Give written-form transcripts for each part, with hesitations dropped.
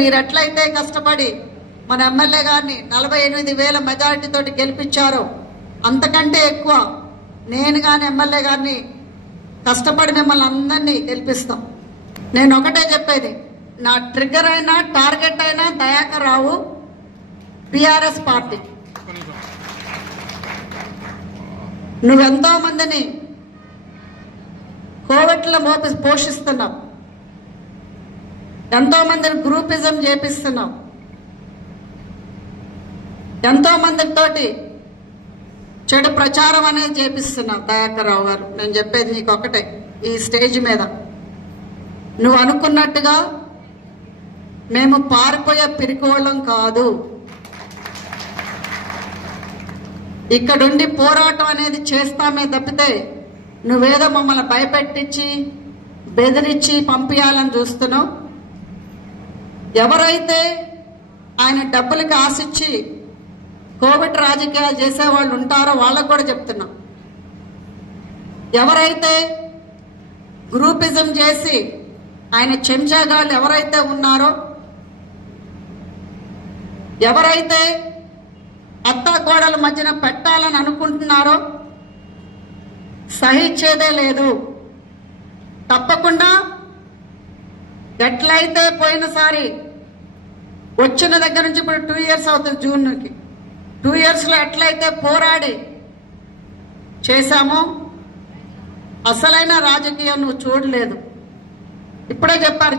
మీరు ఎట్లయితే కష్టపడి మన ఎమ్మెల్యే గారిని 48,000 మెజారిటీతో గెలిపించారో అంతకంటే ఎక్కువ నేను కానీ ఎమ్మెల్యే గారిని కష్టపడి మిమ్మల్ని అందరినీ గెలిపిస్తాం. నేను ఒకటే చెప్పేది, నా ట్రిగ్గర్ అయినా టార్గెట్ అయినా దయాకర్ రావు, టిఆర్ఎస్ పార్టీ. నువ్వెంతో మందిని కోవిడ్లో పోషిస్తున్నావు, ఎంతో మందిని గ్రూపిజం చేపిస్తున్నావు, ఎంతో మందితోటి చెడు ప్రచారం అనేది చేపిస్తున్నావు దయాకర్ రావు గారు. నేను చెప్పేది నీకు ఒకటే, ఈ స్టేజ్ మీద నువ్వు అనుకున్నట్టుగా మేము పారిపోయే పిరికోళ్ళం కాదు. ఇక్కడుండి పోరాటం అనేది చేస్తామే తప్పితే నువ్వేదో మమ్మల్ని భయపెట్టించి బెదిరించి పంపించాలని చూస్తున్నావు. ఎవరైతే ఆయన డబ్బులకి ఆశించి కోవిడ్ రాజకీయాలు చేసేవాళ్ళు ఉంటారో వాళ్ళకు కూడా చెప్తున్నాం, ఎవరైతే గ్రూపిజం చేసి ఆయన చెంచాగాళ్ళు ఎవరైతే ఉన్నారో, ఎవరైతే అత్తాకోడల మధ్యన పెట్టాలని అనుకుంటున్నారో సహించేదే లేదు. తప్పకుండా ఎట్లయితే పోయినసారి వచ్చిన దగ్గర నుంచి ఇప్పుడు 2 years అవుతుంది, జూన్కి 2 yearsలో ఎట్లయితే పోరాడి చేశామో అసలైన రాజకీయం నువ్వు చూడలేదు. ఇప్పుడే చెప్పారు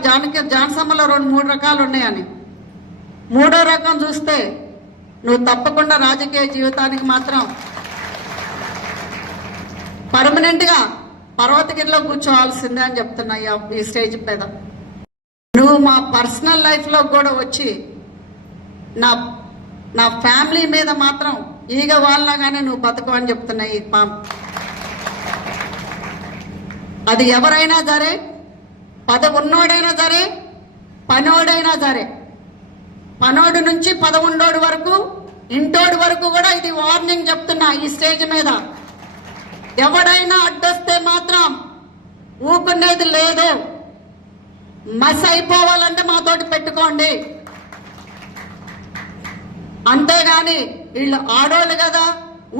జాన్సమ్మలో 2-3 రకాలు ఉన్నాయని. 3వ రకం చూస్తే నువ్వు తప్పకుండా రాజకీయ జీవితానికి మాత్రం పర్మనెంట్గా పర్వతగిరిలో కూర్చోవాల్సిందే అని చెప్తున్నా ఈ స్టేజ్ మీద. నువ్వు మా పర్సనల్ లైఫ్లో కూడా వచ్చి నా ఫ్యామిలీ మీద మాత్రం ఈగ వాళ్ళగానే నువ్వు బతుకు అని చెప్తున్నా. అది ఎవరైనా సరే, పదవి ఉన్నోడైనా సరే, పనోడైనా సరే, పనోడు నుంచి 11 వరకు, ఇంటోడు వరకు కూడా ఇది వార్నింగ్ చెప్తున్నా ఈ స్టేజ్ మీద. ఎవడైనా అడ్డొస్తే మాత్రం ఊకునేది లేదు. మస్ అయిపోవాలంటే మాతోటి పెట్టుకోండి, అంతేగాని వీళ్ళు ఆడోళ్ళు కదా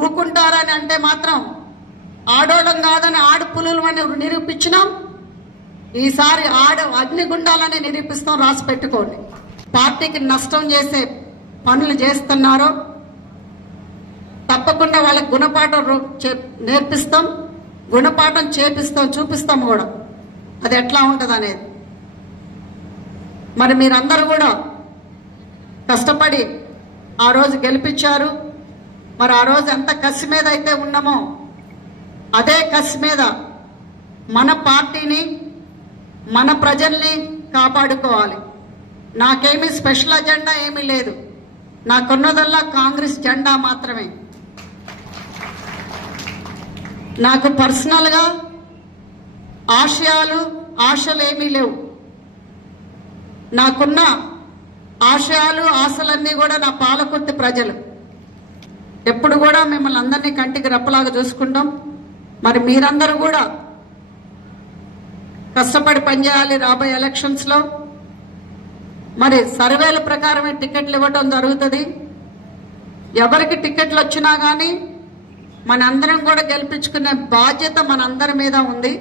ఊకుంటారని అంటే మాత్రం ఆడోళ్ళం కాదని ఆడు పులులు అని నిరూపించినాం. ఈసారి అగ్నిగుండాలని నిరూపిస్తాం, రాసి పెట్టుకోండి. పార్టీకి నష్టం చేసే పనులు చేస్తున్నారో తప్పకుండా వాళ్ళకి గుణపాఠం నేర్పిస్తాం, గుణపాఠం చేపిస్తాం, చూపిస్తాం కూడా అది ఎట్లా ఉంటుంది అనేది. మరి మీరందరూ కూడా కష్టపడి ఆ రోజు గెలిపించారు. మరి ఆ రోజు ఎంత కసి మీద అయితే ఉన్నామో అదే కసి మీద మన పార్టీని, మన ప్రజల్ని కాపాడుకోవాలి. నాకేమీ స్పెషల్ అజెండా ఏమీ లేదు, నాకున్నదల్లా కాంగ్రెస్ జెండా మాత్రమే. నాకు పర్సనల్గా ఆశలు ఏమీ లేవు. నాకున్న ఆశలన్నీ కూడా నా పాలకుర్తి ప్రజలు. ఎప్పుడు కూడా మిమ్మల్ని అందరినీ కంటికి రెప్పలాగా చూసుకుంటాం. మరి మీరందరూ కూడా కష్టపడి పనిచేయాలి రాబోయే ఎలక్షన్స్లో. మరి సర్వేల ప్రకారమే టికెట్లు ఇవ్వటం జరుగుతుంది. ఎవరికి టికెట్లు వచ్చినా కానీ మనందరం కూడా గెలిపించుకునే బాధ్యత మనందరి మీద ఉంది.